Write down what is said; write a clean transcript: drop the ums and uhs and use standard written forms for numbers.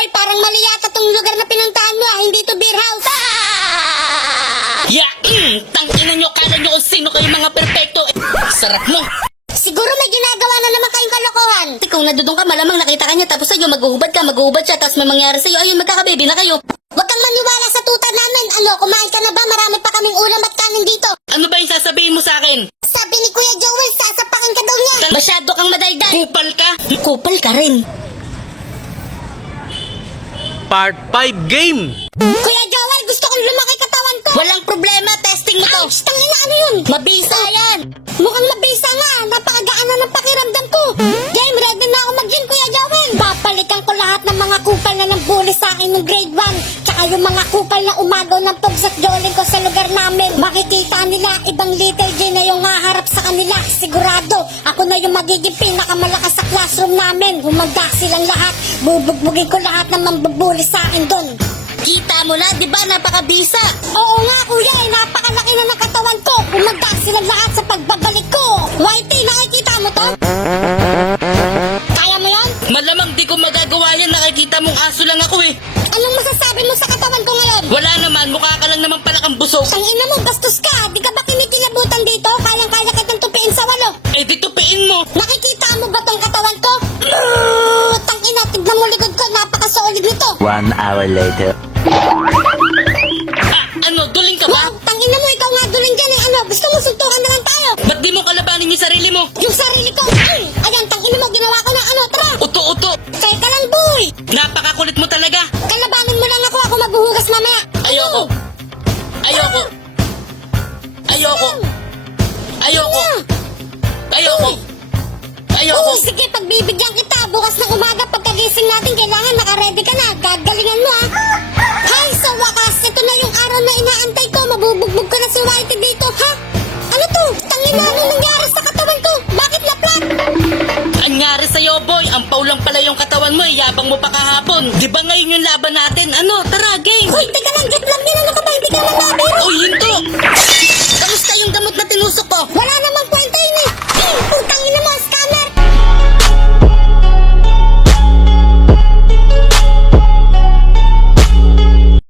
Hoy, parang mali yata tong lugar na pinuntahan mo, hindi to beer house. Tangina nyo, kala nyo kung sino kayo mga perpekto. Sarap mo. Siguro may ginagawa na naman kayong kalokohan. Kung nadudong ka, malamang nakita ka niya, tapos sa'yo maghuhubad siya, tapos may mangyari sa'yo, ayun, magkakababy na kayo. Huwag kang maniwala sa tuta namin. Ano, kumain ka na ba? Marami pa kaming ulam at kanin dito. Ano ba yung sasabihin mo sa akin? Sabi ni Kuya Joel, sasapakin ka daw niya. Masyado kang madayday. Kupal ka? Kupal ka rin. Part 5 game! Kuya Joel, gusto kong lumaki katawan ko. Walang problema, testing mo to. Ouch, tangina, ano yun? Mabisa yan. Mukhang mabisa nga. Napakagaan na ng pakiramdam ko. Game, ready na ako mag-gym, Kuya Joel. Papalikan ko lahat ng mga kupal na nang bully sa akin ng grade 1. Tsaka yung mga kupal na umagaw ng pogs at joling ko sa lugar namin. Makikita nila, ibang little J na yung haharap sa kanila. Sigurado, ako na yung magiging pinakamalakas sa classroom namin. Humanda silang lahat. Bubugbugin ko lahat ng mambubuli sa akin doon. Kita mo na, di ba napakabisa? Oo nga, kuya, napakalaki na ng katawan ko. Umanda silang lahat sa pagbabalik ko. Whitey, nakikita mo to? Kaya mo yan? Malamang di ko magagawa yan, nakikita mong aso lang ako eh. Anong masasabi mo sa katawan ko ngayon? Wala naman, mukha ka lang naman pala kang busog. Ang ina mo, bastos ka. Di ka ba kinikilabutan dito? Kayang-kaya kitang tupiin sa walo. Eh di tupiin mo. Nakikita mo ba tong katawan ko? Tang ina, tignan mo likod ko. Napakasolid nito. 1 hour later. Ano, duling ka ba? Tang ina mo, ikaw nga duling dyan eh. Ano, gusto mo suntukan na lang tayo? Ba't di mo kalabanin yung sarili mo? Yung sarili ko. Ayan, tang ina mo, ginawa ko na ano. Tara. Uto-uto. Teka lang, boy. Napakakulit mo talaga. Kalabanin mo lang ako maghuhugas mamaya. Ayoko. Ayoko. Ayoko. Ayoko. Ayoko. Ayoko. Oo, sige, pagbibigyan kita. Bukas ng umaga, pagkagising natin, kailangan nakaredy ka na. Gagalingan mo, ha? Hay, sa wakas, ito na yung araw na inaantay ko. Mabubugbog ko na si Whitey dito, ha? Ano to? Tangina, ano nangyari sa katawan ko? Bakit na-flat? Anyari sa'yo, boy. Ang paulang pala yung katawan mo, yabang mo pa kahapon. Di ba ngayon yung laban natin? Ano, tara, game. Hoy, teka lang, joke lang din. Ano ka ba? Hindi ka naman nabiro. Uy, hinto. Kamusta yung gamot na tinusok ko? Wala na